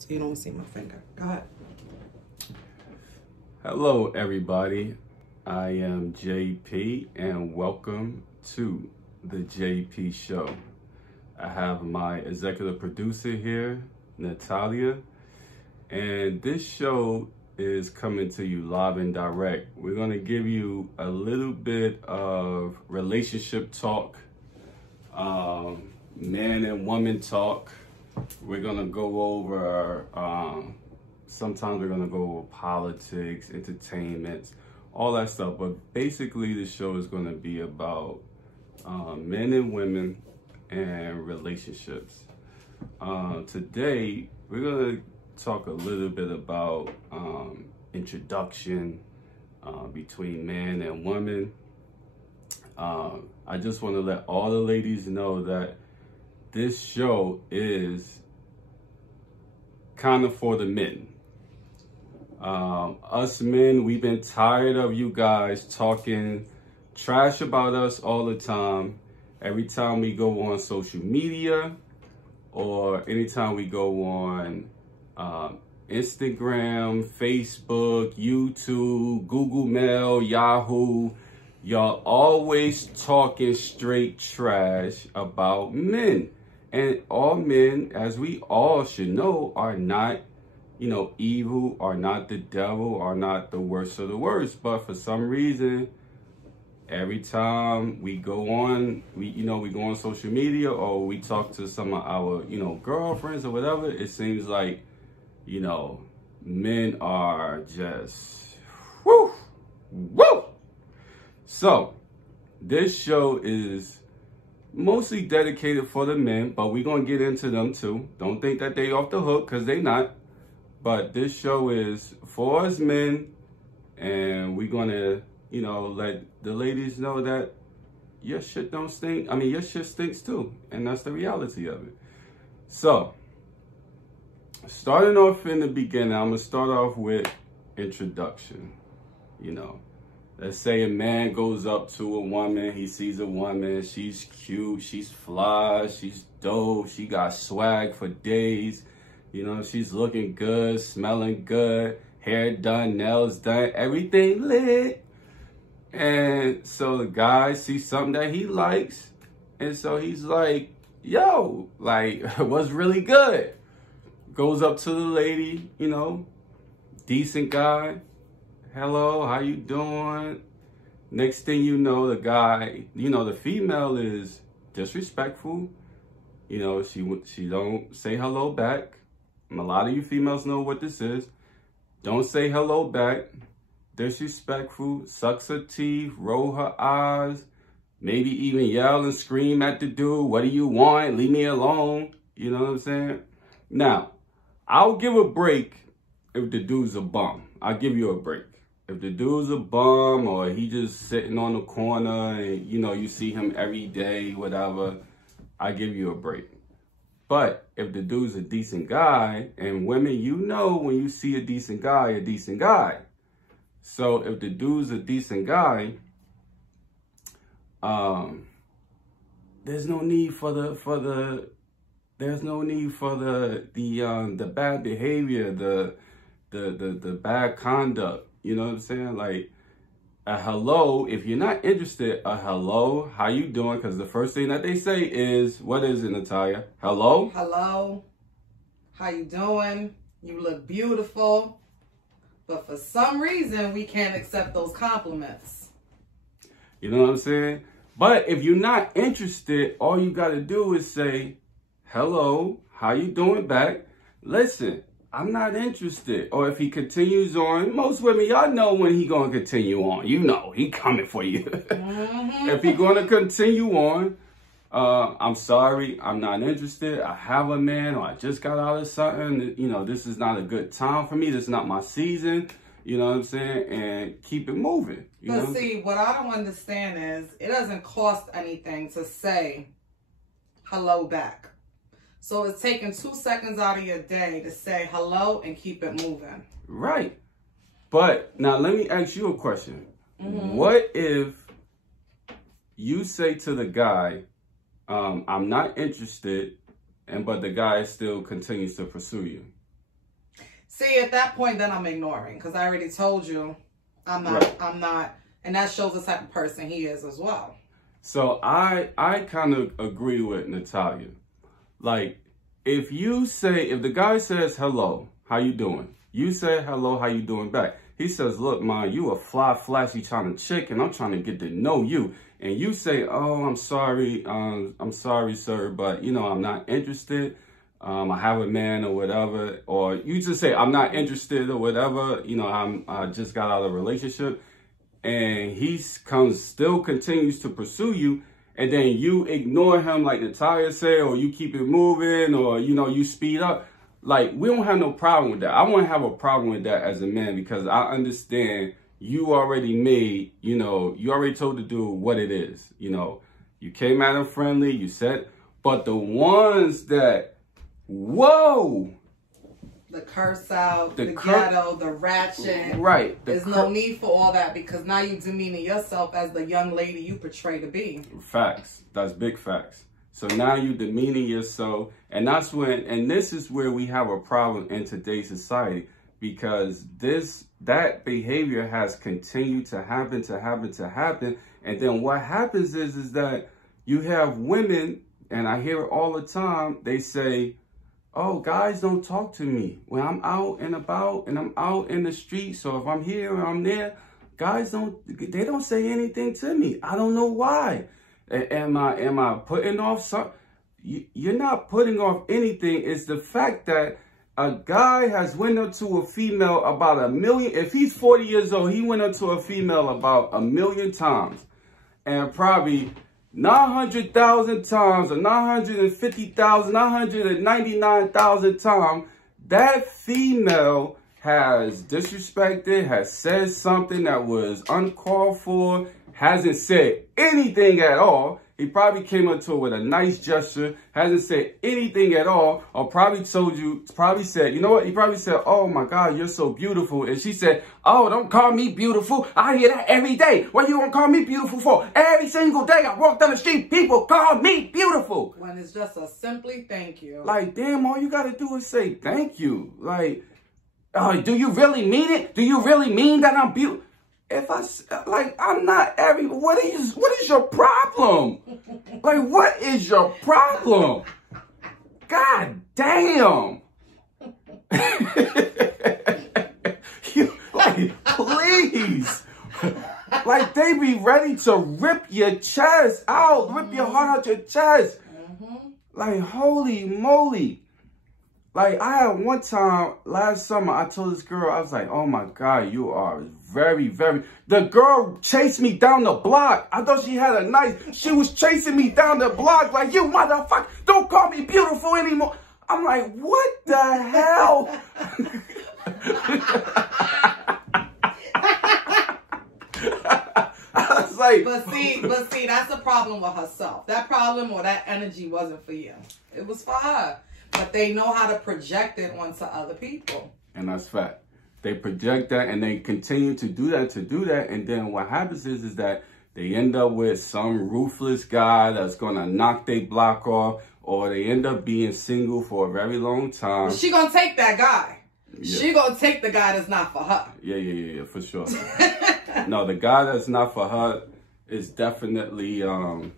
so you don't see my finger. Go ahead. Hello, everybody. I am JP, and welcome to the JP Show. I have my executive producer here, Natalia, and this show is coming to you live and direct. We're going to give you a little bit of relationship talk, man and woman talk. We're going to go over, sometimes we're going to go over politics, entertainment, all that stuff. But basically, the show is going to be about men and women and relationships. Today, we're going to talk a little bit about introduction between man and woman. I just want to let all the ladies know that this show is kind of for the men. Us men, we've been tired of you guys talking trash about us all the time. Every time we go on social media or anytime we go on Instagram, Facebook, YouTube, Google Mail, Yahoo, y'all always talking straight trash about men. And all men, as we all should know, are not, evil, are not the devil, are not the worst of the worst. But for some reason, every time we go on, we go on social media or we talk to some of our, girlfriends or whatever, it seems like, men are just, woo. So, this show is mostly dedicated for the men, but we're going to get into them too. Don't think that they off the hook, because they not. But this show is for us men, and we're going to, let the ladies know that your shit don't stink. I mean, your shit stinks too, and that's the reality of it. So, starting off in the beginning, I'm going to start off with introduction. Let's say a man goes up to a woman, he sees a woman, she's cute, she's fly, she's dope, she got swag for days, she's looking good, smelling good, hair done, nails done, everything lit. And so the guy sees something that he likes, and so he's like, yo, what's really good? Goes up to the lady, decent guy. Hello, how you doing? Next thing you know, the guy, the female is disrespectful. She don't say hello back. And a lot of you females know what this is. Don't say hello back. Disrespectful, sucks her teeth, roll her eyes, maybe even yell and scream at the dude. What do you want? Leave me alone. You know what I'm saying? Now, I'll give a break if the dude's a bum. I'll give you a break. If the dude's a bum or he just sitting on the corner and, you see him every day, whatever, I give you a break. But if the dude's a decent guy, and women, when you see a decent guy. So if the dude's a decent guy, there's no need for the bad behavior, the bad conduct. You know what I'm saying? Like a hello, if you're not interested, a hello, how you doing? Because the first thing that they say is, what is it, Natalia? Hello? Hello. How you doing? You look beautiful. But for some reason, we can't accept those compliments. You know what I'm saying? But if you're not interested, all you got to do is say, hello, how you doing back? Listen, I'm not interested. Or if he continues on, most women, y'all know when he going to continue on. He coming for you. If he going to continue on, I'm sorry, I'm not interested. I have a man, or I just got out of something. This is not a good time for me. This is not my season. You know what I'm saying? And keep it moving. But see, what I don't understand is it doesn't cost anything to say hello back. So it's taking 2 seconds out of your day to say hello and keep it moving. Right. But now let me ask you a question. What if you say to the guy, I'm not interested, but the guy still continues to pursue you? See, at that point, then I'm ignoring, because I already told you I'm not, right. I'm not, and that shows the type of person he is as well. So I kind of agree with Natalia. Like, if the guy says, hello, how you doing? You say, hello, how you doing back? He says, look, man, you a fly, flashy trying to chick, and I'm trying to get to know you. And you say, oh, I'm sorry, sir, but, you know, I'm not interested. I have a man or whatever. Or you just say, I'm not interested or whatever. You know, I just got out of a relationship. And he still continues to pursue you. And then you ignore him like Natalia said, or you keep it moving, or, you know, you speed up. Like, we don't have no problem with that. I won't have a problem with that as a man, because I understand you already made, you know, you already told the dude what it is. You know, you came at him friendly, you said, but the ones that, whoa. The curse out, the ghetto, the ratchet. Right. There's no need for all that, because now you're demeaning yourself as the young lady you portray to be. Facts. That's big facts. So now you demeaning yourself, and that's when, and this is where we have a problem in today's society, because that behavior has continued to happen, and then what happens is that you have women, and I hear it all the time, they say, oh, guys don't talk to me when I'm out and about and I'm out in the street. So if I'm here or I'm there, guys they don't say anything to me. I don't know why. Am I putting off something? You're not putting off anything. It's the fact that a guy has went up to a female about 1 million. If he's 40 years old, he went up to a female about 1 million times, and probably 900,000 times, or 950,000, 999,000 times, that female has disrespected, has said something that was uncalled for, hasn't said anything at all. He probably came up to her with a nice gesture, hasn't said anything at all, or probably said, you know what? He probably said, oh my God, you're so beautiful. And she said, oh, don't call me beautiful. I hear that every day. What you gonna call me beautiful for? Every single day I walk down the street, people call me beautiful. When it's just a simply thank you. Like, damn, all you gotta do is say thank you. Like, do you really mean it? Do you really mean that I'm beautiful? I'm not what is your problem? Like, what is your problem? God damn. Please. Like, they be ready to rip your chest out, rip your heart out your chest. Like, holy moly. Like, I had one time last summer, I told this girl, I was like, oh my God, you are very, very... The girl chased me down the block. I thought she had a knife. She was chasing me down the block like, you motherfucker, don't call me beautiful anymore. I'm like, what the hell? I was like... But see, that's the problem with herself. That problem or that energy wasn't for you. It was for her. But they know how to project it onto other people. And that's fact. They project that, and they continue to do that, and then what happens is that they end up with some ruthless guy that's going to knock their block off, or they end up being single for a very long time. She going to take that guy. Yeah. She going to take the guy that's not for her. Yeah, for sure. No, the guy that's not for her is definitely a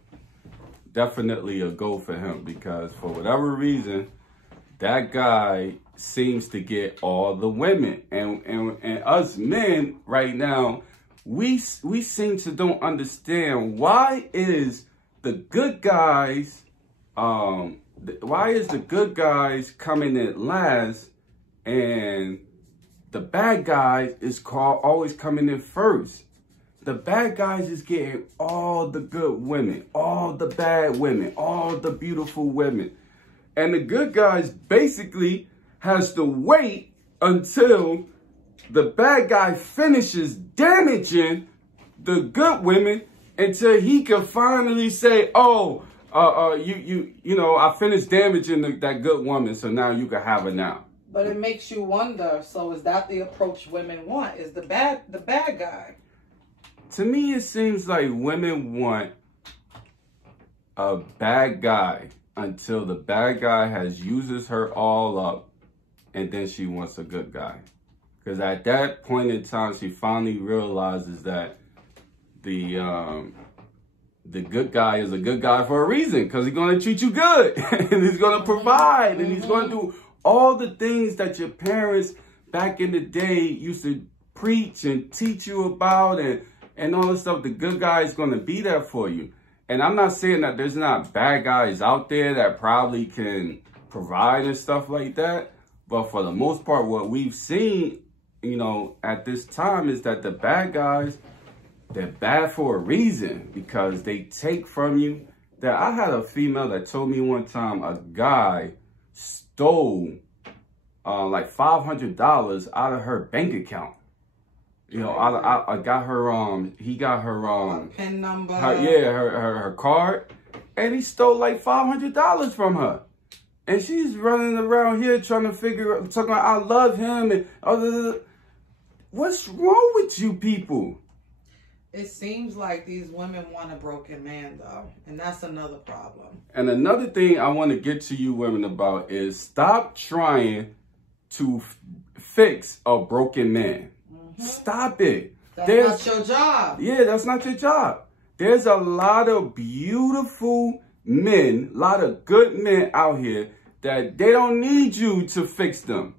go for him, because for whatever reason, that guy seems to get all the women, and us men right now, we seem to don't understand why is the good guys coming in last, and the bad guys is always coming in first. The bad guys is getting all the good women, all the bad women, all the beautiful women. And the good guys basically has to wait until the bad guy finishes damaging the good women until he can finally say, oh, you know, I finished damaging that good woman, so now you can have her now. But it makes you wonder, so is that the approach women want? Is the bad guy? To me, it seems like women want a bad guy until the bad guy uses her all up, and then she wants a good guy. Because at that point in time, she finally realizes that the good guy is a good guy for a reason, because he's going to treat you good and he's going to provide and he's going to do all the things that your parents back in the day used to preach and teach you about and all this stuff. The good guy is going to be there for you. And I'm not saying that there's not bad guys out there that probably can provide and stuff like that. But for the most part, what we've seen, you know, at this time is that the bad guys, they're bad for a reason, because they take from you. That I had a female that told me one time a guy stole like $500 out of her bank account. You know, I got her, he got her, PIN number. Her card, and he stole like $500 from her. And she's running around here trying to figure out, talking about, I love him, and other. What's wrong with you people? It seems like these women want a broken man, though, and that's another problem. And another thing I want to get to you women about is stop trying to fix a broken man. Stop it. That's not your job. Yeah, that's not your job. There's a lot of beautiful men, a lot of good men out here that they don't need you to fix them.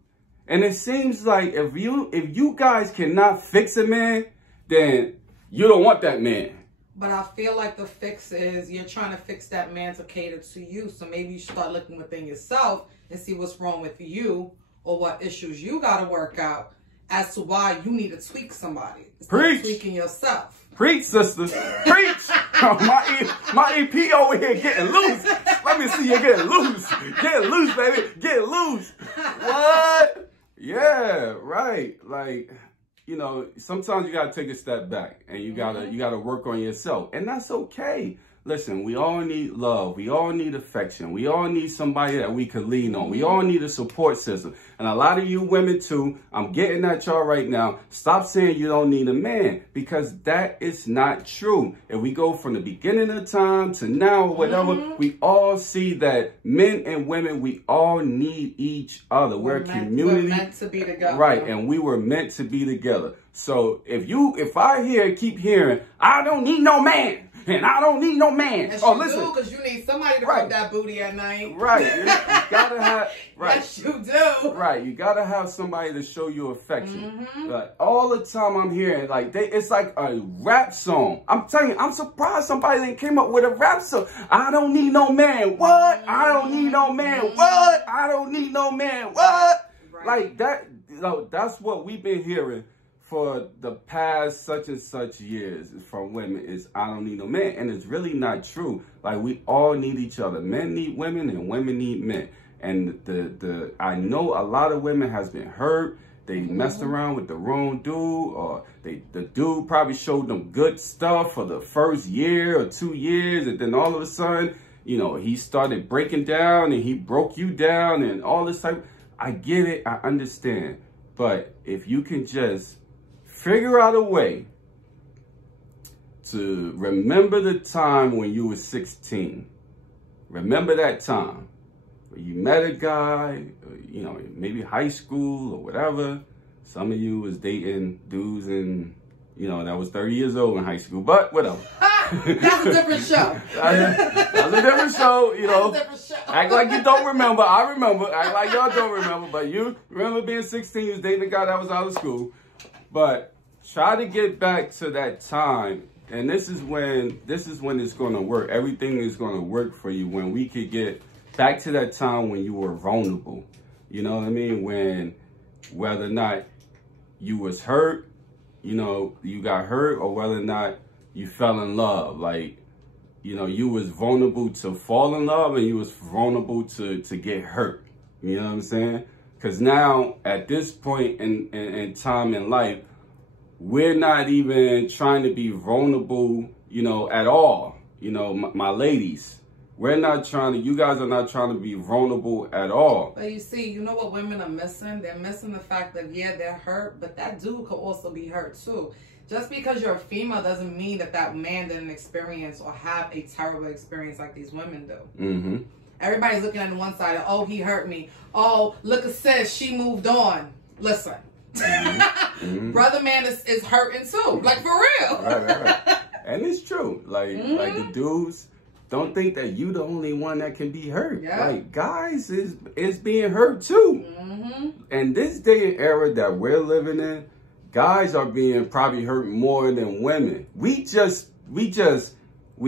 And it seems like if you guys cannot fix a man, then you don't want that man. But I feel like the fix is you're trying to fix that man to cater to you. So maybe you should start looking within yourself and see what's wrong with you or what issues you got to work out as to why you need to tweak somebody. Preach. Tweaking yourself. Preach, sisters. Preach. My EP over here getting loose. Let me see you getting loose. Getting loose, baby. Getting loose. What? Yeah, right. Like, you know, sometimes you got to take a step back and you got to work on yourself. And that's okay. Listen, we all need love. We all need affection. We all need somebody that we can lean on. We all need a support system. And a lot of you women too, I'm getting at y'all right now. Stop saying you don't need a man, because that is not true. If we go from the beginning of time to now or whatever, we all see that men and women, we all need each other. We're a community. We're meant to be together. Right, and we were meant to be together. So if I keep hearing, I don't need no man. And I don't need no man. Yes, oh, listen. because you need somebody to rub that booty at night. Right. You gotta have. Right. Yes, you do. Right. You gotta have somebody to show you affection. Like all the time, I'm hearing like it's like a rap song. I'm telling you, I'm surprised somebody that came up with a rap song. I don't need no man. What? I don't need no man. What? I don't need no man. What? Right. Like that. You know, that's what we've been hearing for the past such and such years from women is I don't need no man. And it's really not true. Like we all need each other. Men need women and women need men. And I know a lot of women has been hurt. They messed around with the wrong dude, or the dude probably showed them good stuff for the first year or 2 years. And then all of a sudden, you know, he started breaking down and he broke you down and all this type. I get it. I understand. But if you can just figure out a way to remember the time when you were 16. Remember that time where you met a guy, you know, maybe high school or whatever. Some of you was dating dudes and, you know, that was 30 years old in high school, but whatever. That's a different show. That's a different show, you know. That's a different show. Act like you don't remember. I remember. Act like y'all don't remember. But you remember being 16, you was dating a guy that was out of school. But try to get back to that time, and this is when it's going to work. Everything is going to work for you when we could get back to that time when you were vulnerable. You know what I mean? When whether or not you was hurt, you know, you got hurt, or whether or not you fell in love. Like, you know, you was vulnerable to fall in love and you was vulnerable to get hurt. You know what I'm saying? Because now at this point in time in life, we're not even trying to be vulnerable, you know, at all. You know, my ladies, we're not trying to, you guys are not trying to be vulnerable at all. But you see, you know what women are missing? They're missing the fact that, yeah, they're hurt, but that dude could also be hurt too. Just because you're a female doesn't mean that that man didn't experience or have a terrible experience like these women do. Everybody's looking at the one side. Oh, he hurt me. Oh, look at sis, she moved on. Listen. Brother man is hurting too. Like, for real. Right. And it's true. Like the dudes, don't think that you the only one that can be hurt. Yeah. Like, guys is being hurt too. And this day and era that we're living in, guys are being probably hurt more than women. We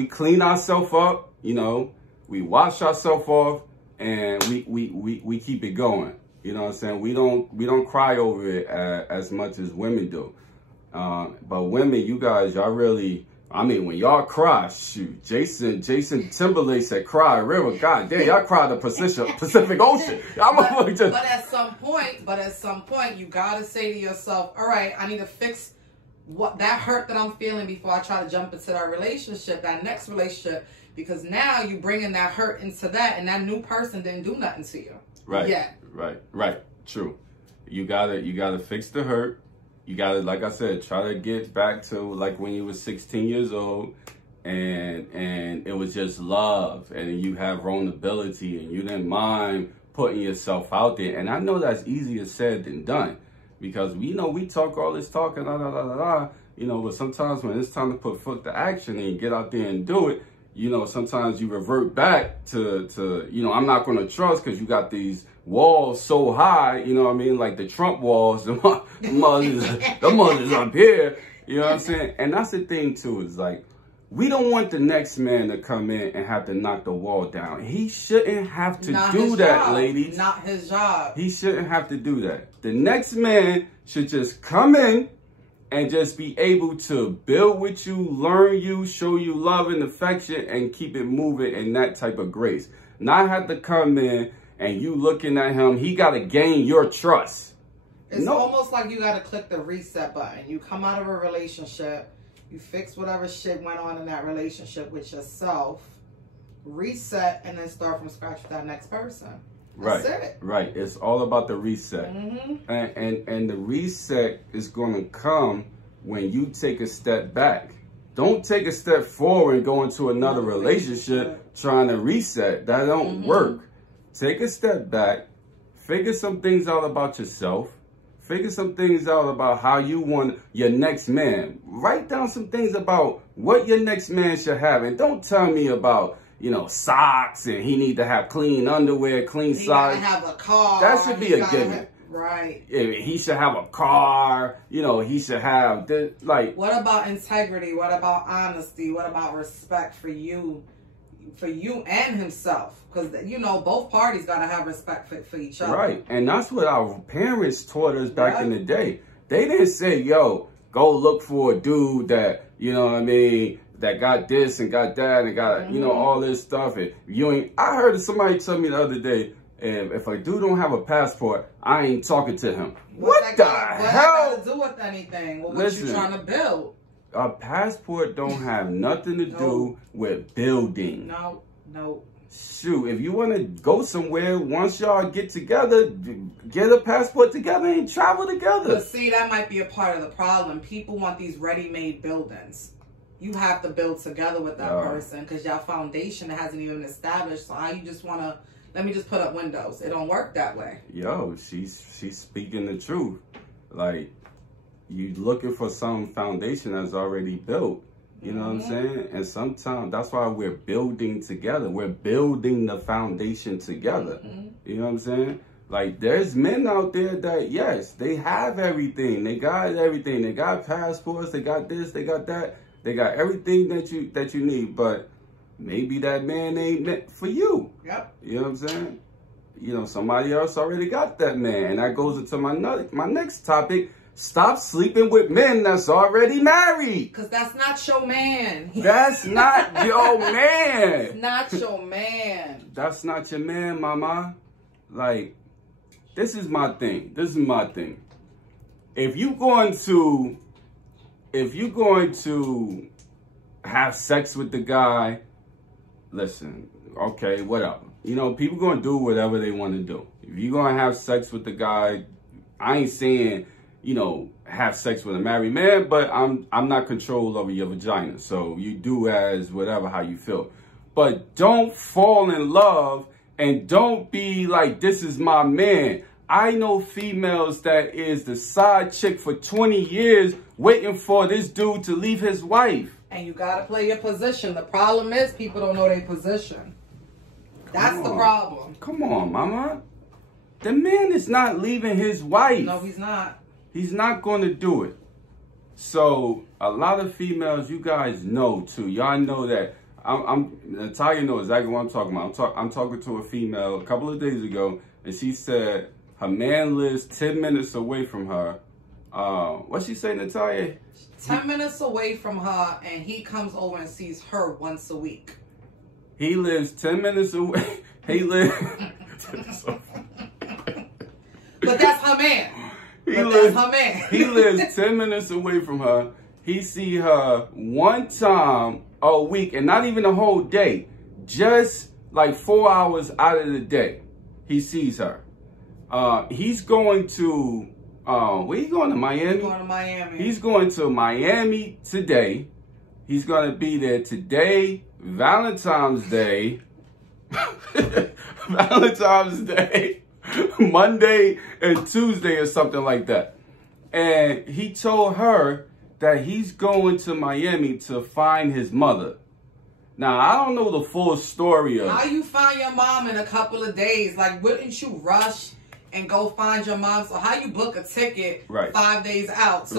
clean ourselves up, you know, we wash ourselves off, and we keep it going. You know what I'm saying? We don't cry over it as much as women do. But women, you guys, y'all really, I mean, when y'all cry, shoot, Jason Timberlake said cry a river. God damn, y'all cry the Pacific Ocean. But at some point, you gotta say to yourself, all right, I need to fix what that hurt that I'm feeling before I try to jump into that relationship, that next relationship, because now you bringing that hurt into that, and that new person didn't do nothing to you. Right. Yeah. Right. True. You gotta fix the hurt. You gotta, like I said, try to get back to like when you were 16 years old, and it was just love, and you have vulnerability, and you didn't mind putting yourself out there. And I know that's easier said than done, because we talk all this talk and you know, but sometimes when it's time to put foot to action and get out there and do it, you know, sometimes you revert back to you know, I'm not going to trust because you got these walls so high, you know what I mean? Like the Trump walls, the mothers up here, you know what I'm saying? And that's the thing too, is like, we don't want the next man to come in and have to knock the wall down. He shouldn't have to do that, ladies. Not his job. He shouldn't have to do that. The next man should just come in and just be able to build with you, learn you, show you love and affection, and keep it moving in that type of grace. Not have to come in and you looking at him, he got to gain your trust. It's almost like you got to click the reset button. You come out of a relationship, you fix whatever shit went on in that relationship with yourself, reset, and then start from scratch with that next person. That's it. Right. It's all about the reset. And the reset is going to come when you take a step back. Don't take a step forward and go into another relationship trying to reset. That don't work. Take a step back, figure some things out about yourself, figure some things out about how you want your next man. Write down some things about what your next man should have. And don't tell me about, you know, socks and he need to have clean underwear, clean socks. He gotta have a car. That should be a given. Right. He should have a car. You know, he should have like. What about integrity? What about honesty? What about respect for you and himself? Because, you know, both parties got to have respect for each other. Right. And that's what our parents taught us back in the day. They didn't say, yo, go look for a dude that, you know what I mean, that got this and got that and got, you know, all this stuff. And you ain't. I heard somebody tell me the other day, if a dude don't have a passport, I ain't talking to him. What the hell? What got to do with anything? What you trying to build? A passport don't have nothing to do with building. No. Shoot, if you want to go somewhere, once y'all get together, get a passport together and travel together. But see, that might be a part of the problem. People want these ready-made buildings. You have to build together with that person because your foundation hasn't even established. So how you just want to, let me just put up windows. It don't work that way. Yo, she's speaking the truth. Like, you looking for some foundation that's already built. You know what I'm saying? And sometimes that's why we're building together. We're building the foundation together. You know what I'm saying? Like, there's men out there that, yes, they have everything. They got everything. They got passports. They got this. They got that. They got everything that you need. But maybe that man ain't meant for you. Yep. You know what I'm saying? You know, somebody else already got that man. And that goes into my next topic. Stop sleeping with men that's already married. Because that's not your man. That's not your man. It's not your man. That's not your man, mama. Like, this is my thing. If you're going to have sex with the guy, listen, okay, whatever. You know, people going to do whatever they want to do. If you're going to have sex with the guy, I ain't saying, you know, have sex with a married man, but I'm not control over your vagina. So you do as whatever, how you feel. But don't fall in love And don't be like, this is my man. I know females that is the side chick for 20 years waiting for this dude to leave his wife. And you got to play your position. The problem is people don't know their position. That's the problem. Come on, mama. The man is not leaving his wife. No, he's not. He's not going to do it. So a lot of females, you guys know too. Y'all know that. Natalia knows exactly what I'm talking about. I'm talking to a female a couple of days ago, and she said her man lives 10 minutes away from her. What'd she say, Natalia? 10 minutes away from her, and he comes over and sees her once a week. He lives 10 minutes away. He lives. But that's her man. That's her man. He lives 10 minutes away from her. He see her one time a week, and not even a whole day. Just like 4 hours out of the day, he sees her. He's going to, where you going, to Miami? He's going to Miami. He's going to Miami today. He's going to be there today, Valentine's Day, Valentine's Day, Monday and Tuesday or something like that. And he told her that he's going to Miami to find his mother. Now, I don't know the full story of how you find your mom in a couple of days. Like, wouldn't you rush and go find your mom? So how you book a ticket 5 days out to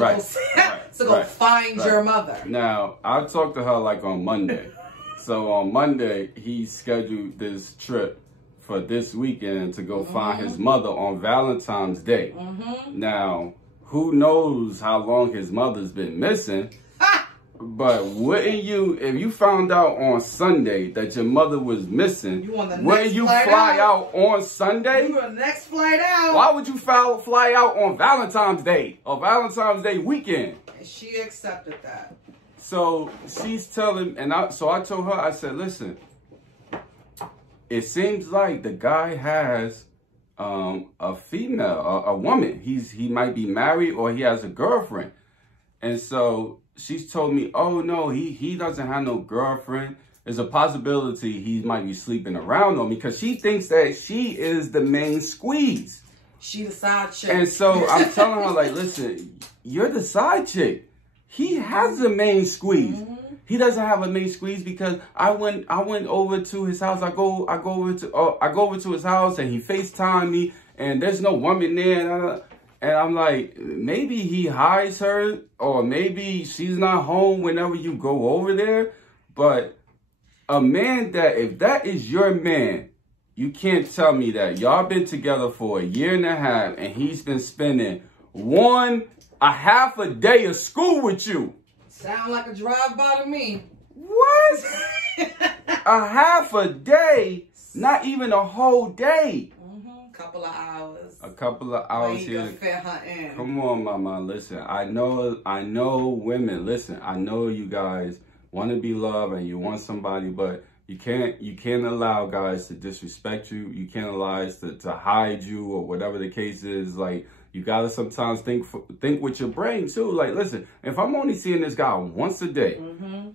go find your mother? Now, I talked to her like on Monday. So on Monday, he scheduled this trip for this weekend to go find his mother on Valentine's Day. Now, who knows how long his mother's been missing? But wouldn't you, if you found out on Sunday that your mother was missing, wouldn't you fly out on Sunday? You on the next flight out. Why would you fly out on Valentine's Day or Valentine's Day weekend? And she accepted that. So she's telling, so I told her, I said, listen, it seems like the guy has a female, a woman. He might be married or he has a girlfriend. And so she's told me, oh no, he doesn't have no girlfriend. There's a possibility he might be sleeping around on me because she thinks that she is the main squeeze. She the side chick. And so I'm telling her, like, listen, you're the side chick. He has a main squeeze. He doesn't have a main squeeze because I went over to his house. I go over to his house and he FaceTimed me and there's no woman there. And I'm like, maybe he hides her or maybe she's not home whenever you go over there. But a man that, if that is your man, you can't tell me that y'all been together for 1.5 years and he's been spending half a day of school with you. Sound like a drive-by to me. What? A half a day? Not even a whole day. Couple of hours. A couple of hours here. Fit her in. Come on, mama. Listen, I know women. Listen, I know you guys want to be loved and you want somebody, but you can't allow guys to disrespect you. You can't allow guys to hide you or whatever the case is. Like, you gotta sometimes think with your brain too. Like, listen, if I'm only seeing this guy once a day,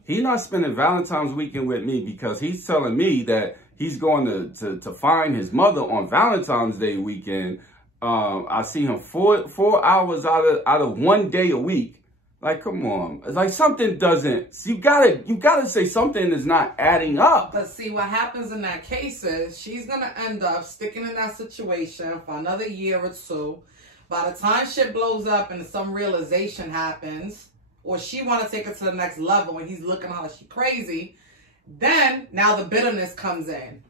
he's not spending Valentine's weekend with me because he's telling me that he's going to find his mother on Valentine's Day weekend. I see him 4 hours out of 1 day a week. Like, come on. It's like something doesn't, you gotta say something is not adding up. But see, what happens in that case is she's gonna end up sticking in that situation for another year or two. By the time shit blows up and some realization happens, or she want to take it to the next level and he's looking at her like she crazy, then now the bitterness comes in.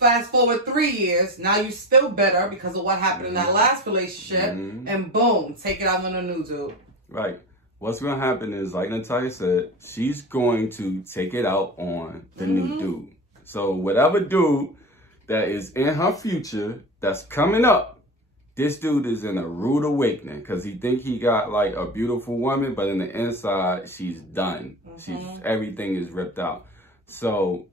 Fast forward 3 years, now you still bitter because of what happened in that last relationship, and boom, take it out on a new dude. Right. What's going to happen is, like Natalia said, she's going to take it out on the new dude. So whatever dude that is in her future that's coming up, this dude is in a rude awakening because he think he got like a beautiful woman, but in the inside, she's done. Everything is ripped out. So,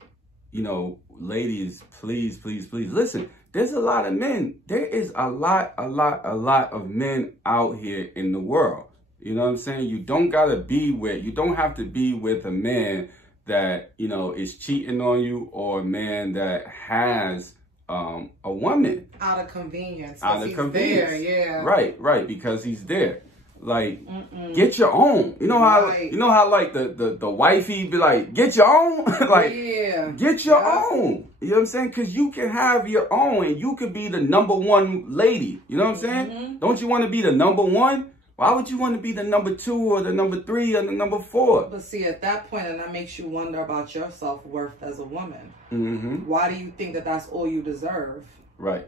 you know, ladies, please, please, please listen. There's a lot of men. There is a lot of men out here in the world. You know what I'm saying? You don't have to be with a man that, you know, is cheating on you or a man that has a woman. Out of convenience. Out of convenience. There, yeah. Right, because he's there. Like, get your own. You know how like the wifey be like, get your own? Like, get your own. You know what I'm saying? Because you can have your own and you could be the number one lady. You know what I'm saying? Don't you want to be the number one? Why would you want to be the number 2 or the number 3 or the number 4? But see, at that point, and that makes you wonder about your self-worth as a woman. Why do you think that that's all you deserve? Right.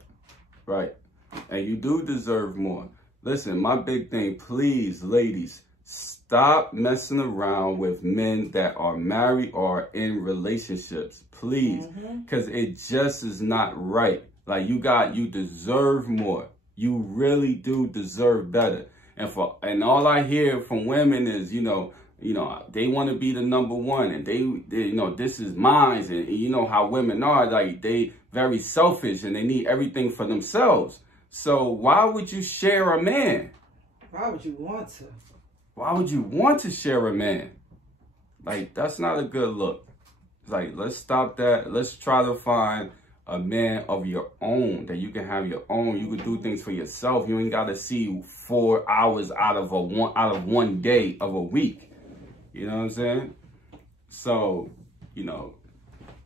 And you do deserve more. Listen, my big thing, please, ladies, stop messing around with men that are married or in relationships. Please. Because it just is not right. Like, you deserve more. You really do deserve better. And all I hear from women is, you know, they want to be the number one, and they you know, this is mine. And you know how women are, like, they very selfish and they need everything for themselves. So why would you share a man? Why would you want to? Why would you want to share a man? Like, that's not a good look. It's like, let's stop that. Let's try to find a man of your own, that you can have your own. You can do things for yourself. You ain't got to see 4 hours out of one day of a week. You know what I'm saying? So, you know,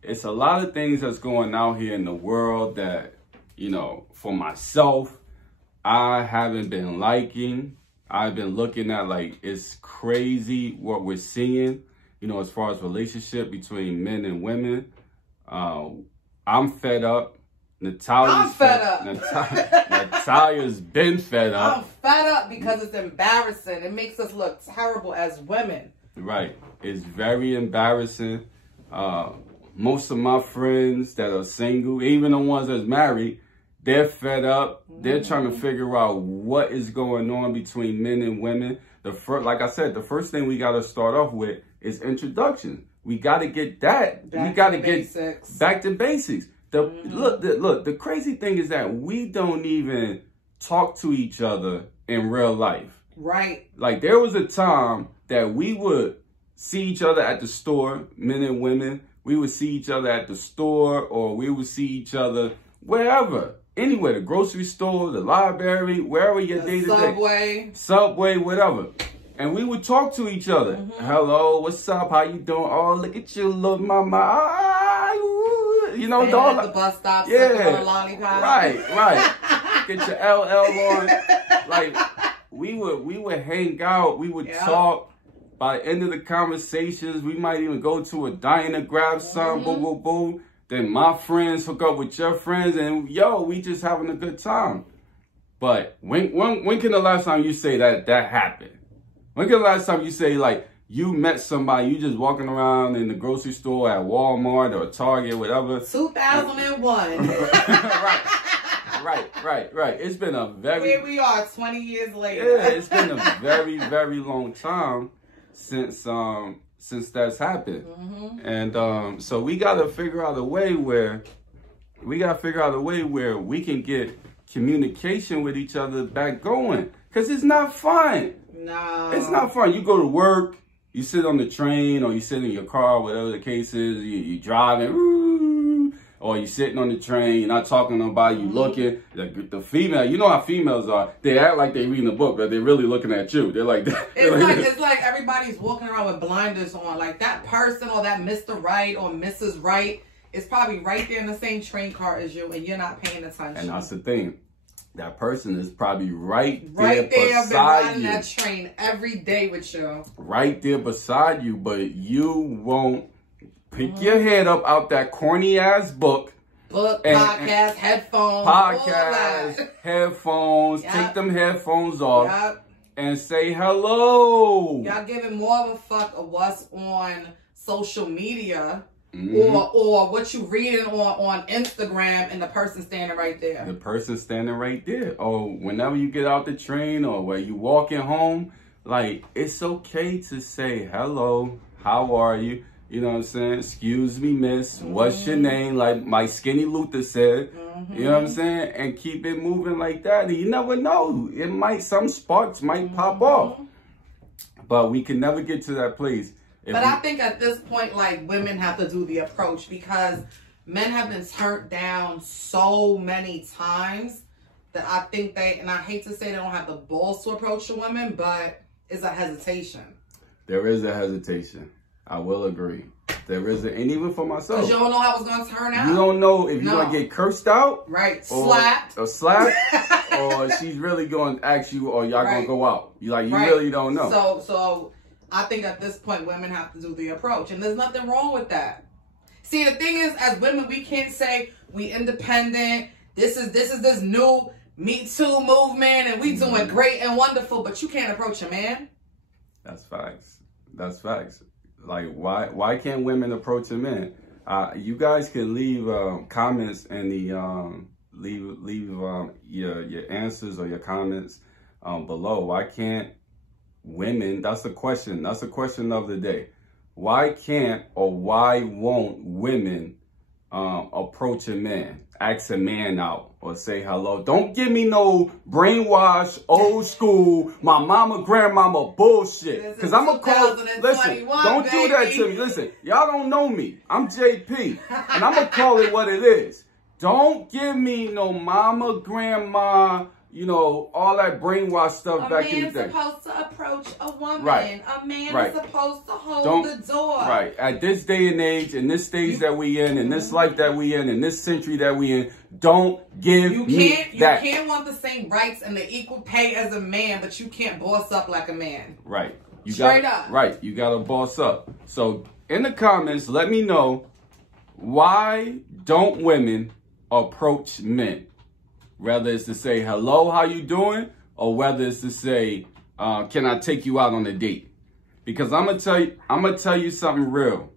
it's a lot of things that's going out here in the world that, you know, for myself, I haven't been liking. I've been looking at, like, it's crazy what we're seeing, you know, as far as relationship between men and women. I'm fed up. Natalia's fed up. Natalia's been fed up. I'm fed up because it's embarrassing. It makes us look terrible as women. Right. It's very embarrassing. Most of my friends that are single, even the ones that's married, they're fed up. They're trying to figure out what is going on between men and women. Like I said, the first thing we got to start off with is introduction. We got to get that. We got to get back to basics. Look, the crazy thing is that we don't even talk to each other in real life. Right. Like, there was a time that we would see each other at the store, men and women. We would see each other at the store, or we would see each other wherever. Anywhere, the grocery store, the library, wherever your day-to-day. Subway, whatever. And we would talk to each other. Hello, what's up? How you doing? Oh, look at you, little mama. You know, dog. At the bus stop, yeah, a lollipop. Right. Get your LL on. Like, we would hang out. We would talk. By the end of the conversations, we might even go to a diner, grab some, boom, boom, boom. Then my friends hook up with your friends, and we just having a good time. But when can the last time you say that happened? When can the last time you say, like, you met somebody, you just walking around in the grocery store at Walmart or Target, whatever? 2001. Right. It's been a very... Here we are, 20 years later. Yeah, it's been a very, very long time since that's happened. And so we got to figure out a way where we can get communication with each other back going. Because it's not fun. No. It's not fun. You go to work, you sit on the train, or you sit in your car, whatever the case is, you driving, or you sitting on the train, you're not talking to nobody, you looking. The female, you know how females are. They act like they reading a book, but they're really looking at you. They're like... It's like everybody's walking around with blinders on. Like, that person or that Mr. Right or Mrs. Right is probably right there in the same train car as you, and you're not paying attention. And that's the thing. That person is probably right there beside been riding that train every day with you. Right there beside you, but you won't pick your head up out that corny ass book. Podcast, headphones. Podcast, headphones. Take them headphones off and say hello. Y'all giving more of a fuck of what's on social media. Or what you reading on Instagram and the person standing right there. The person standing right there. Or whenever you get out the train or where you walking home, like, it's okay to say hello, how are you? You know what I'm saying? Excuse me, miss. What's your name? Like my Skinny Luther said. You know what I'm saying? And keep it moving like that. And you never know. Some sparks might pop off. But we can never get to that place. But I think at this point, like, women have to do the approach, because men have been turned down so many times that I think and I hate to say they don't have the balls to approach a woman, but it's a hesitation. There is a hesitation. I will agree. There is, and even for myself. Because you don't know how it's going to turn out. You don't know if you're going to get cursed out. Right. Slapped. Or slapped. Or she's really going to ask you, or y'all going to go out. You really don't know. So I think at this point, women have to do the approach. And there's nothing wrong with that. See, the thing is, as women, we can't say we independent. This is this new Me Too movement, and we doing great and wonderful, but you can't approach a man. That's facts. That's facts. Like, why can't women approach a man? You guys can leave comments in the leave your answers or your comments below. Why can't women? That's the question. That's the question of the day. Why can't or why won't women approach a man, ask a man out, or say hello? Don't give me no brainwash, old school, my mama, grandmama bullshit. Because I'm going to call, listen, don't do that to me. Listen, y'all don't know me. I'm JP, and I'm going to call it what it is. Don't give me no mama, grandma, you know, all that brainwash stuff back in the day. A man's supposed to approach a woman. Right. A man is supposed to hold the door. Right. At this day and age, in this stage that we in this life that we in this century that we in, don't give me that. You can't want the same rights and the equal pay as a man, but you can't boss up like a man. Right. Straight up. Right. You got to boss up. So in the comments, let me know, why don't women approach men? Whether it's to say, hello, how you doing? Or whether it's to say, can I take you out on a date? Because I'm going to tell you something real.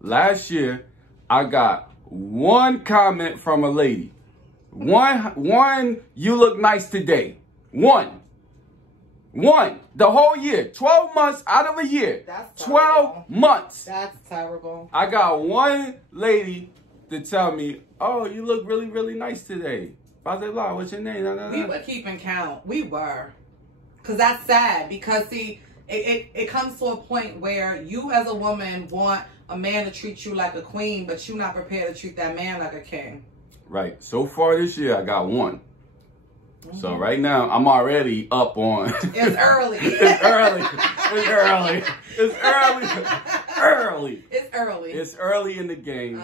Last year, I got one comment from a lady. One, you look nice today. One. The whole year. 12 months out of a year. That's 12 months. That's terrible. I got one lady to tell me, oh, you look really, really nice today. Blah, blah, blah. What's your name? Nah, nah, nah. We were keeping count. We were. Because that's sad. Because, see, it comes to a point where you as a woman want a man to treat you like a queen, but you're not prepared to treat that man like a king. Right. So far this year, I got one. So right now, I'm already up on. It's early. It's early. It's early in the game.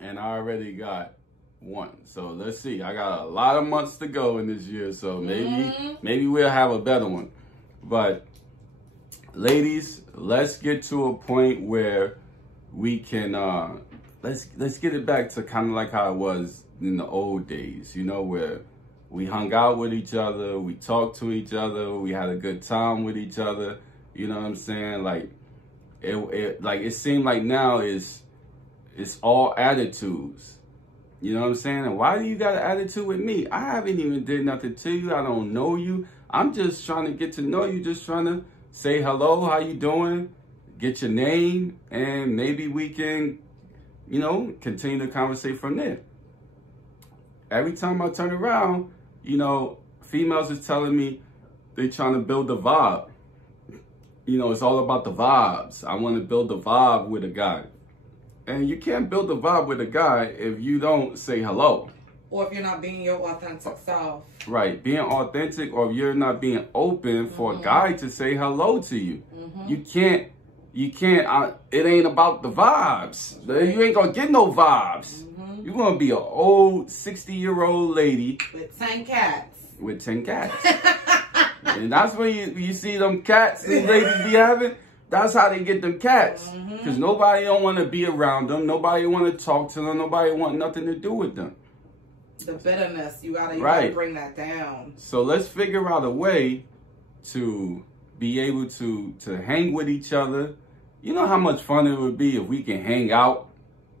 And I already got one. So let's see. I got a lot of months to go in this year. So maybe we'll have a better one. But ladies, let's get to a point where we can let's get it back to kind of like how it was in the old days, you know, where we hung out with each other, we talked to each other, we had a good time with each other. You know what I'm saying? Like it seemed like now it's all attitudes. You know what I'm saying? And why do you got an attitude with me? I haven't even did nothing to you. I don't know you. I'm just trying to get to know you, just trying to say hello, how you doing? Get your name, and maybe we can, you know, continue the conversation from there. Every time I turn around, you know, females is telling me they trying to build the vibe. You know, it's all about the vibes. I want to build the vibe with a guy. And you can't build a vibe with a guy if you don't say hello. Or if you're not being your authentic self. Right. Being authentic, or if you're not being open for a guy to say hello to you. You can't, it ain't about the vibes. You ain't going to get no vibes. You're going to be an old 60-year-old lady. With 10 cats. With 10 cats. And that's when you see them cats these ladies be having. That's how they get them cats. Because nobody don't want to be around them. Nobody want to talk to them. Nobody want nothing to do with them. The bitterness, you gotta bring that down. So let's figure out a way to be able to hang with each other. You know how much fun it would be if we can hang out?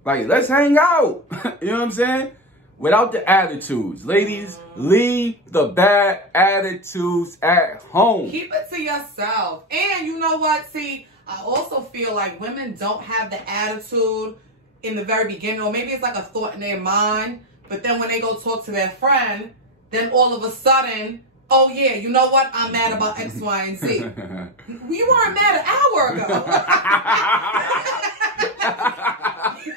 Like, let's hang out. You know what I'm saying? Without the attitudes. Ladies, leave the bad attitudes at home. Keep it to yourself. And you know what? See, I also feel like women don't have the attitude in the very beginning, or maybe it's like a thought in their mind, but then when they go talk to their friend, then all of a sudden, oh yeah, you know what? I'm mad about X, Y, and Z. You weren't mad an hour ago. You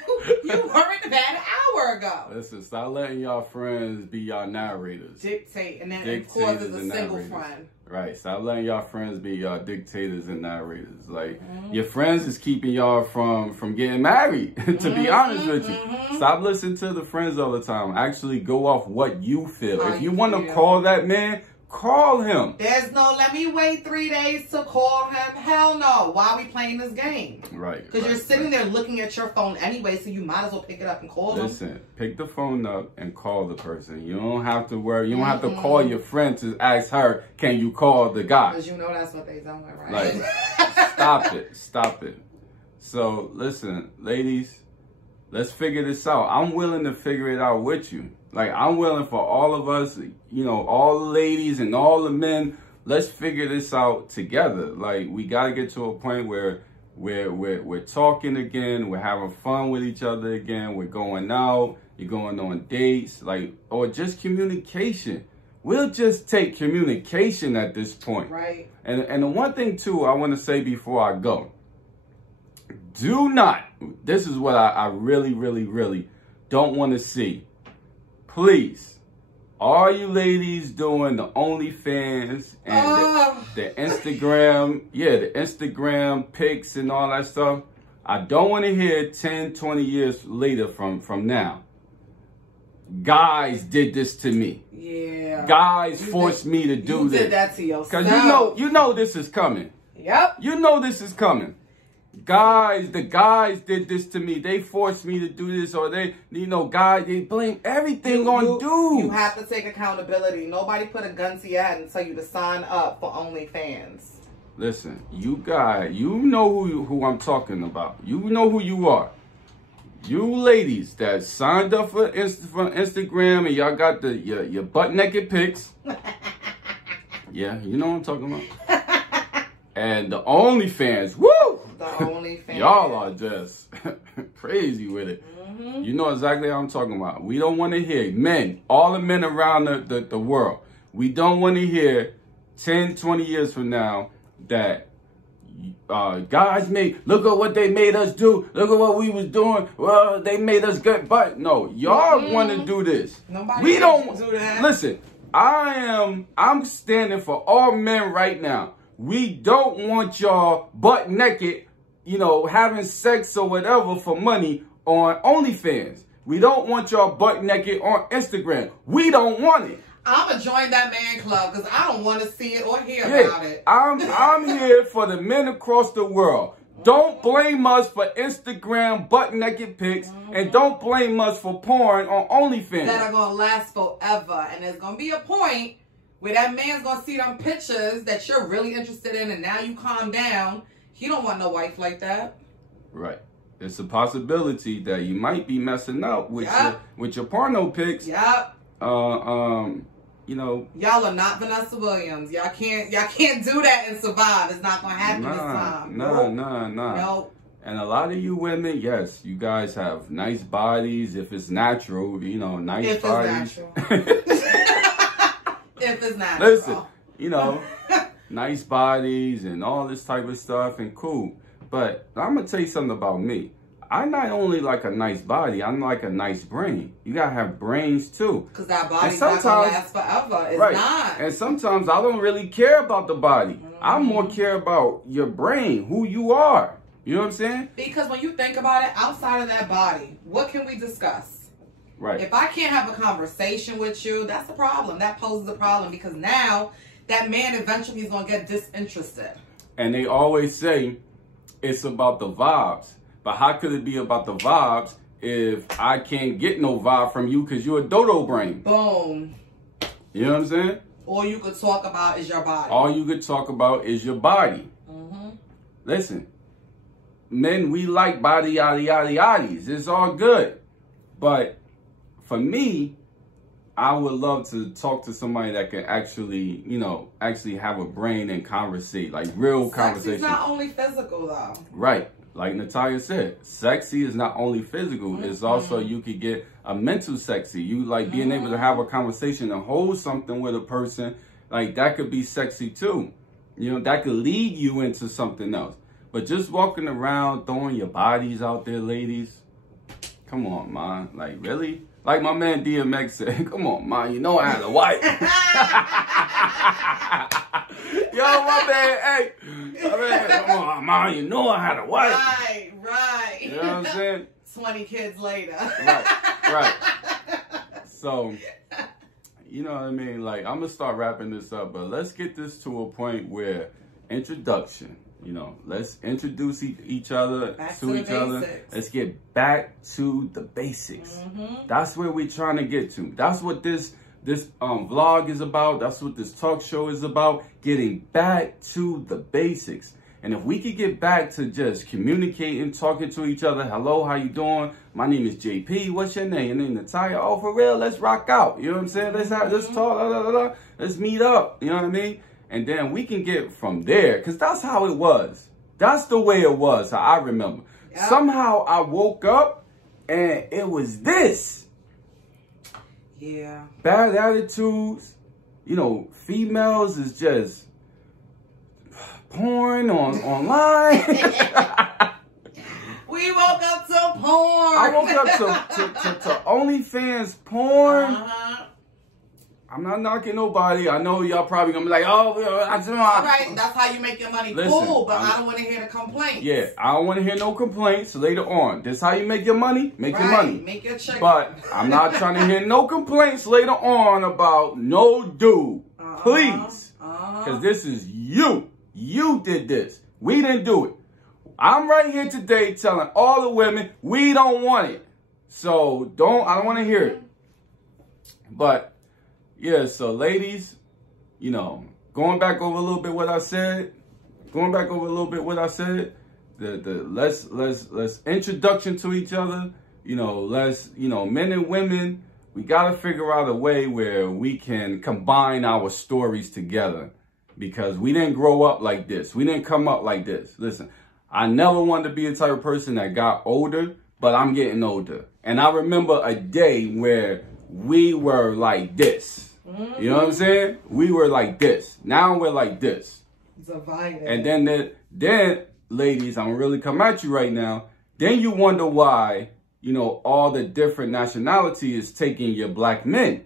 weren't bad an hour ago. Listen, stop letting y'all friends be y'all narrators. Dictate, and then of course is a single friend. Right, stop letting y'all friends be y'all dictators and narrators. Like, your friends is keeping y'all from getting married, to be honest with you. Stop listening to the friends all the time. Actually go off what you feel. If you want to call that man, call him. There's no, let me wait 3 days to call him. Hell no. Why are we playing this game? Right. Because you're sitting there looking at your phone anyway, so you might as well pick it up and call them. Listen, pick the phone up and call the person. You don't have to worry. You don't have to call your friend to ask her, can you call the guy? Because you know that's what they doing, right? Like, stop it. Stop it. So, listen, ladies, let's figure this out. I'm willing to figure it out with you. Like, I'm willing for all of us, you know, all the ladies and all the men, let's figure this out together. Like, we got to get to a point where we're talking again, we're having fun with each other again, we're going out, you're going on dates, like, or just communication. We'll just take communication at this point. Right. And the one thing, too, I want to say before I go, do not, this is what I really, really, really don't want to see. Please, all you ladies doing the OnlyFans and the Instagram, the Instagram pics and all that stuff, I don't want to hear 10, 20 years later from now. Guys did this to me. Yeah. Guys forced me to do this. You did that to yourself. Because you know this is coming. Yep. You know this is coming. The guys did this to me. They forced me to do this, or they blame everything on dudes. You have to take accountability. Nobody put a gun to your head and tell you to sign up for OnlyFans. Listen, you guys, you know who I'm talking about. You know who you are. You ladies that signed up for Instagram and y'all got your butt naked pics. Yeah, you know what I'm talking about. And the OnlyFans, woo! The OnlyFans. Y'all are just crazy with it. You know exactly what I'm talking about. We don't want to hear, men, all the men around the world, we don't want to hear 10, 20 years from now that guys look at what they made us do. Look at what we was doing. Well, they made us good. But no, y'all want to do this. Nobody don't do that. Listen, I'm standing for all men right now. We don't want y'all butt naked, having sex or whatever for money on OnlyFans. We don't want y'all butt naked on Instagram. We don't want it. I'm going to join that man club because I don't want to see it or hear about it. I'm here for the men across the world. Don't blame us for Instagram butt naked pics and don't blame us for porn on OnlyFans. That are going to last forever. And there's going to be a point where that man's going to see them pictures that you're really interested in and now you calm down. He don't want no wife like that. Right. It's a possibility that you might be messing up with your porno pics. Yep. Y'all are not Vanessa Williams. Y'all can't do that and survive. It's not going to happen this time. Nah. Nope. And a lot of you women, yes, you guys have nice bodies. If it's natural, nice bodies. If it's natural. Listen, nice bodies and all this type of stuff and cool. But I'm going to tell you something about me. I not only like a nice body, I'm like a nice brain. You got to have brains too. Because that body's not going to last forever. It's not. And sometimes I don't really care about the body. I more care about your brain, who you are. You know what I'm saying? Because when you think about it, outside of that body, what can we discuss? Right. If I can't have a conversation with you, that's a problem. That poses a problem because now that man eventually is going to get disinterested. And they always say it's about the vibes. But how could it be about the vibes if I can't get no vibe from you because you're a dodo brain? Boom. You know what I'm saying? All you could talk about is your body. All you could talk about is your body. Listen, men, we like body, yaddy, yaddy, yaddies. It's all good. But for me, I would love to talk to somebody that can actually, actually have a brain and conversate, like real conversation. Sex is not only physical, though. Right. Like Natalia said, sexy is not only physical. It's also you could get a mental sexy. You like being able to have a conversation and hold something with a person. Like that could be sexy too. That could lead you into something else. But just walking around throwing your bodies out there, ladies, come on, man. Like, really? Like my man DMX said, come on, man. You know I had a wife. Yo, my man, hey. My man, come on, man. You know I had a wife. Right. You know what I'm saying? 20 kids later. Right. So, you know what I mean? Like, I'm going to start wrapping this up, but let's get this to a point where introduction, you know, let's introduce each other to each other. Let's get back to the basics. That's where we're trying to get to. That's what this vlog is about. That's what this talk show is about. Getting back to the basics. And if we could get back to just communicating, talking to each other. Hello, how you doing? My name is JP. What's your name? Your name Natalia. Oh, for real? Let's rock out. You know what I'm saying? Let's talk. Let's meet up. You know what I mean? And then we can get from there. Because that's how it was. That's the way it was, how I remember. Yep. Somehow I woke up and it was this. Yeah. Bad attitudes. You know, females is just porn online. We woke up to porn. I woke up to OnlyFans porn. I'm not knocking nobody. I know y'all probably gonna be like, oh, I just want. All right, that's how you make your money. Listen, cool, but I don't want to hear the complaints. Yeah, I don't want to hear no complaints later on. This how you make your money. Make your money. Make your check. But I'm not trying to hear no complaints later on about no dude. Please, because this is you. You did this. We didn't do it. I'm right here today telling all the women we don't want it. So I don't want to hear it. But yeah, so ladies, you know, going back over a little bit what I said. The let's introduction to each other. You know, men and women, we gotta figure out a way where we can combine our stories together. Because we didn't grow up like this. We didn't come up like this. Listen, I never wanted to be the type of person that got older, but I'm getting older. And I remember a day where we were like this. You know what I'm saying? We were like this. Now we're like this. Divided. And then, ladies, I'm gonna really come at you right now. Then you wonder why, you know, all the different nationality is taking your black men.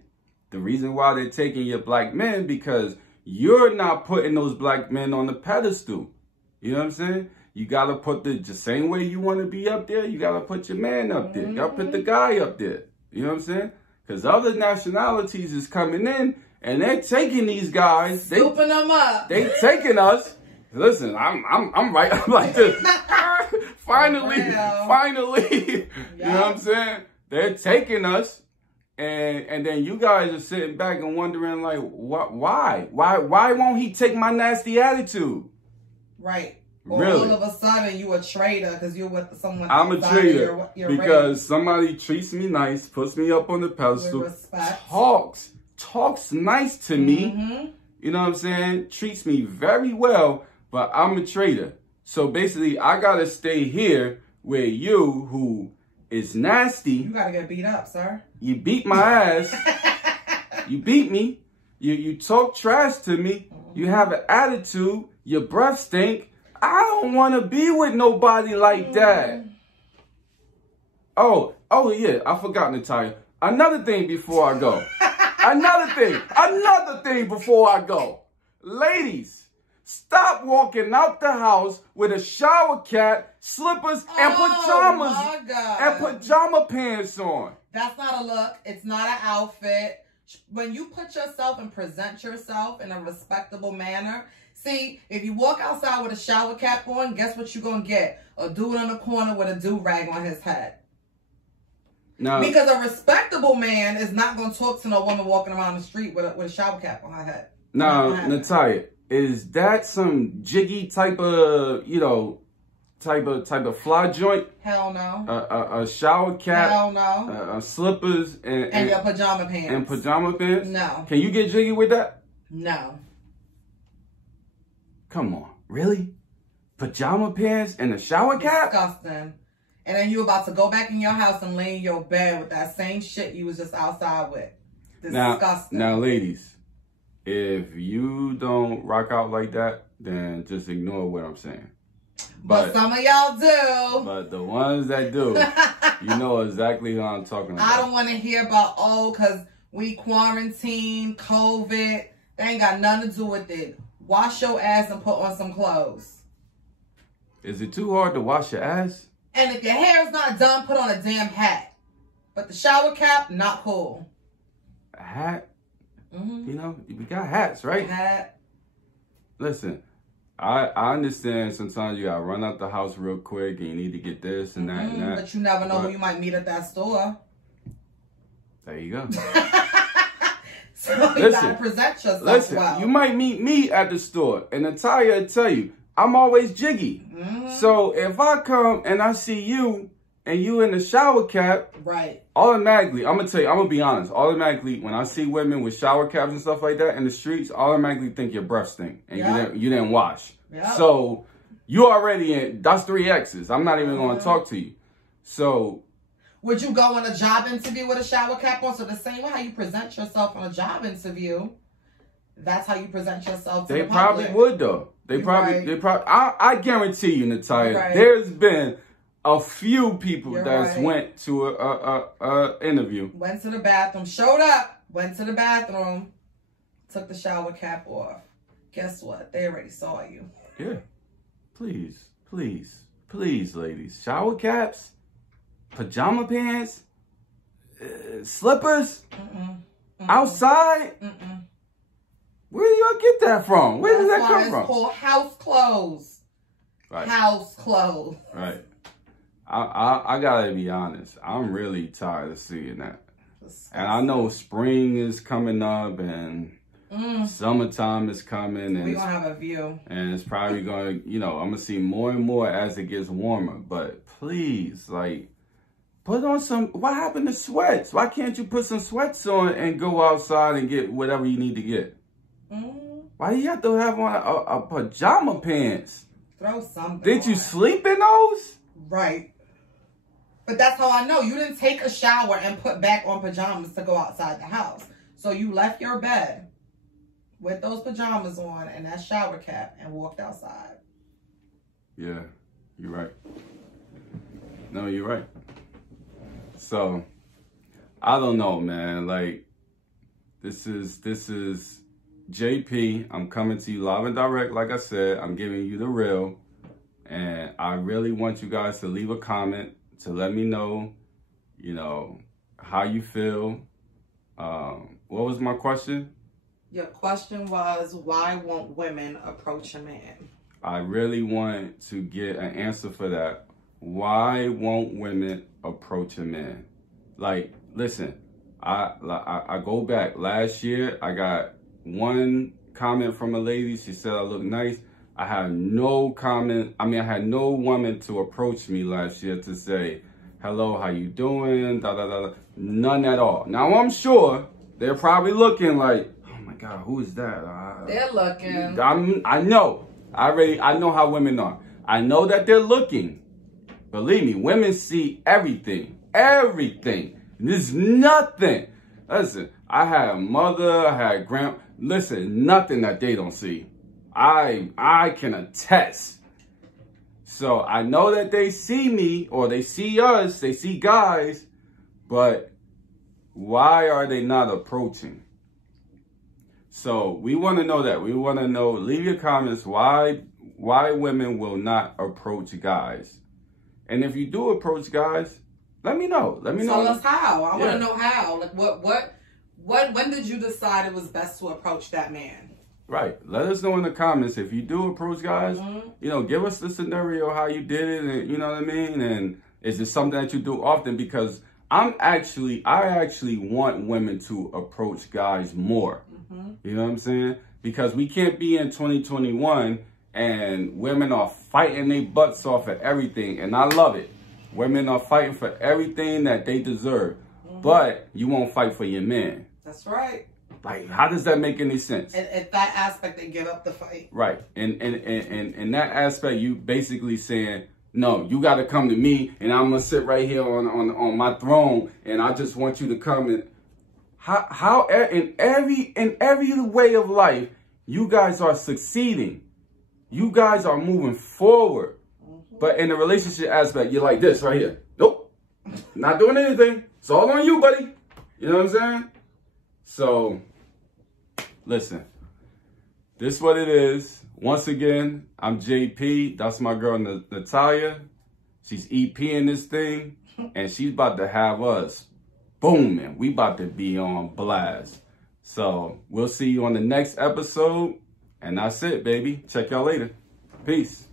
The reason why they're taking your black men, because you're not putting those black men on the pedestal. You know what I'm saying? You got to put the same way you want to be up there. You got to put your man up there. You got to put the guy up there. You know what I'm saying? Because other nationalities is coming in and they're taking these guys. Scooping them up. They taking us. Listen, I'm right. I'm like this. Finally. You know what I'm saying? They're taking us. And then you guys are sitting back and wondering, like, why won't he take my nasty attitude? Right. Or really? All of a sudden you a traitor because you're with someone. I'm a traitor because somebody treats me nice, puts me up on the pedestal, talks nice to me. You know what I'm saying? Treats me very well, but I'm a traitor. So basically, I gotta stay here where you who is nasty. You gotta get beat up, sir. You beat my ass. You beat me. You talk trash to me. You have an attitude. Your breath stink. I don't want to be with nobody like that. Oh yeah. I forgot, Natalia. Another thing before I go. Another thing before I go. Ladies, stop walking out the house with a shower cap, slippers, and pajamas and pajama pants on. That's not a look. It's not an outfit. When you put yourself and present yourself in a respectable manner, see, if you walk outside with a shower cap on, guess what you're going to get? A dude in the corner with a do-rag on his head. No. Because a respectable man is not going to talk to no woman walking around the street with a shower cap on her head. No, Natalia, is that some jiggy type of, you know, type of fly joint? Hell no. A shower cap? Hell no. Slippers and your pajama pants. And pajama pants? No. Can you get jiggy with that? No. Come on, really? Pajama pants and a shower cap? Disgusting. And then you about to go back in your house and lay in your bed with that same shit you was just outside with. Disgusting. Now, ladies, if you don't rock out like that, then just ignore what I'm saying. But some of y'all do. But the ones that do, You know exactly who I'm talking about. I don't want to hear about, oh, because we quarantine, COVID. They ain't got nothing to do with it. Wash your ass and put on some clothes. Is it too hard to wash your ass? And if your hair's not done, put on a damn hat. But the shower cap, not cool. A hat? Mm-hmm. You know, we got hats, right? A hat. Listen, I understand sometimes you gotta run out the house real quick and you need to get this and that and that. But you never know who you might meet at that store. There you go. So you gotta present yourself well. You might meet me at the store and Natalia will tell you, I'm always jiggy. So if I come and I see you and you in the shower cap, right? Automatically, I'm gonna be honest. Automatically, when I see women with shower caps and stuff like that in the streets, automatically think your breath stink and you didn't wash. Yep. So you already in. That's 3 X's. I'm not even gonna talk to you. So would you go on a job interview with a shower cap on? So the same way how you present yourself on a job interview, that's how you present yourself to the public. They probably would though. They probably. I guarantee you, Natalia, there's been a few people that went to a interview. Went to the bathroom, showed up, went to the bathroom, took the shower cap off. Guess what? They already saw you. Yeah. Please, please, please, ladies. Shower caps, pajama pants, slippers, outside. Where do y'all get that from? Where does that come from? It's called house clothes. Right. House clothes. Right. I gotta be honest. I'm really tired of seeing that. Disgusting. And I know spring is coming up and summertime is coming. And we're gonna have a view. And it's probably gonna, you know, I'm gonna see more and more as it gets warmer. But please, like, put on some, what happened to sweats? Why can't you put some sweats on and go outside and get whatever you need to get? Why do you have to have on a pajama pants? Throw something Did you sleep in those? Right. But that's how I know. You didn't take a shower and put back on pajamas to go outside the house. So you left your bed with those pajamas on and that shower cap and walked outside. Yeah, you're right. No, you're right. So, I don't know, man. Like, this is JP. I'm coming to you live and direct. Like I said, I'm giving you the real. And I really want you guys to leave a comment to let me know, you know, how you feel. What was my question? Your question was, why won't women approach a man? I really want to get an answer for that. Why won't women approach a man? Like, listen, I go back. Last year, I got one comment from a lady. She said I look nice. I had no comment. I mean, I had no woman to approach me last year to say, hello, how you doing? Da, da, da, da. None at all. Now, I'm sure they're probably looking like, oh my God, who is that? They're looking. I know. I know how women are. I know that they're looking. Believe me, women see everything. Everything. There's nothing. Listen, I had a mother, I had grandma. Listen, nothing that they don't see. I can attest. So I know that they see me or they see us, they see guys, but why are they not approaching? So we want to know that. We want to know, leave your comments, why women will not approach guys. And if you do approach guys, let me know. Let me know. Tell us how. I want to know how. Like when did you decide it was best to approach that man? Right. Let us know in the comments if you do approach guys. You know, give us the scenario how you did it, and you know what I mean. And is it something that you do often? Because I actually want women to approach guys more. You know what I'm saying? Because we can't be in 2021 and women are fighting their butts off at everything, and I love it. Women are fighting for everything that they deserve, but you won't fight for your man. That's right. Like, how does that make any sense? At that aspect, they give up the fight. Right. And in that aspect, you basically saying, no, you got to come to me, and I'm going to sit right here on my throne, and I just want you to come. And how in every way of life, you guys are succeeding. You guys are moving forward. But in the relationship aspect, you're like this right here. Nope. Not doing anything. It's all on you, buddy. You know what I'm saying? So, listen. This is what it is. Once again, I'm JP. That's my girl, Natalia. She's EPing this thing. And she's about to have us booming. We about to be on blast. So, we'll see you on the next episode. And that's it, baby. Check y'all later. Peace.